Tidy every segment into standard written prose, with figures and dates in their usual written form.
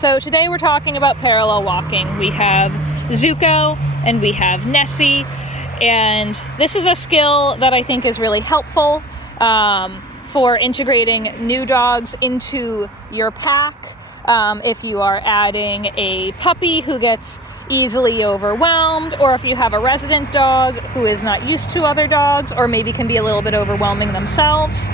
So today we're talking about parallel walking. We have Zuko and we have Nessie, and this is a skill that I think is really helpful for integrating new dogs into your pack. If you are adding a puppy who gets easily overwhelmed, or if you have a resident dog who is not used to other dogs or maybe can be a little bit overwhelming themselves,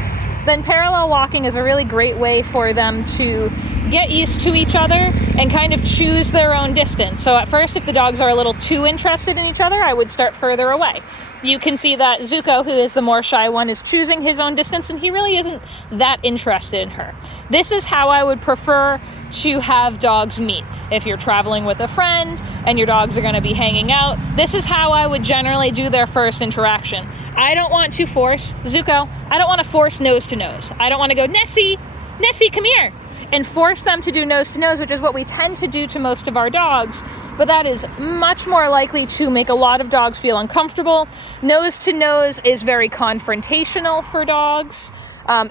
then parallel walking is a really great way for them to get used to each other and kind of choose their own distance. So at first, if the dogs are a little too interested in each other, I would start further away. You can see that Zuko, who is the more shy one, is choosing his own distance, and he really isn't that interested in her. This is how I would prefer to have dogs meet. If you're traveling with a friend and your dogs are going to be hanging out, this is how I would generally do their first interaction. I don't want to force Zuko. I don't want to force nose to nose. I don't want to go, Nessie, come here, and force them to do nose to nose, which is what we tend to do to most of our dogs. But that is much more likely to make a lot of dogs feel uncomfortable. Nose to nose is very confrontational for dogs.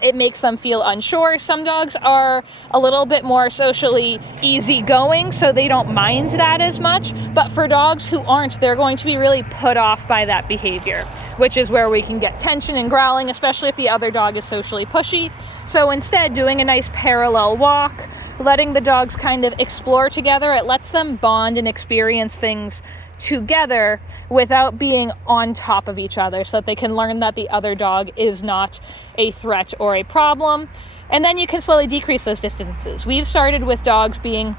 It makes them feel unsure. Some dogs are a little bit more socially easygoing, so they don't mind that as much. But for dogs who aren't, they're going to be really put off by that behavior, which is where we can get tension and growling, especially if the other dog is socially pushy. So instead, doing a nice parallel walk, letting the dogs kind of explore together, it lets them bond and experience things together without being on top of each other, so that they can learn that the other dog is not a threat or a problem. And then you can slowly decrease those distances. We've started with dogs being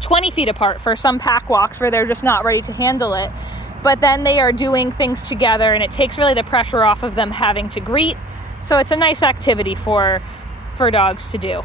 20 feet apart for some pack walks where they're just not ready to handle it. But then they are doing things together, and it takes really the pressure off of them having to greet. So it's a nice activity for dogs to do.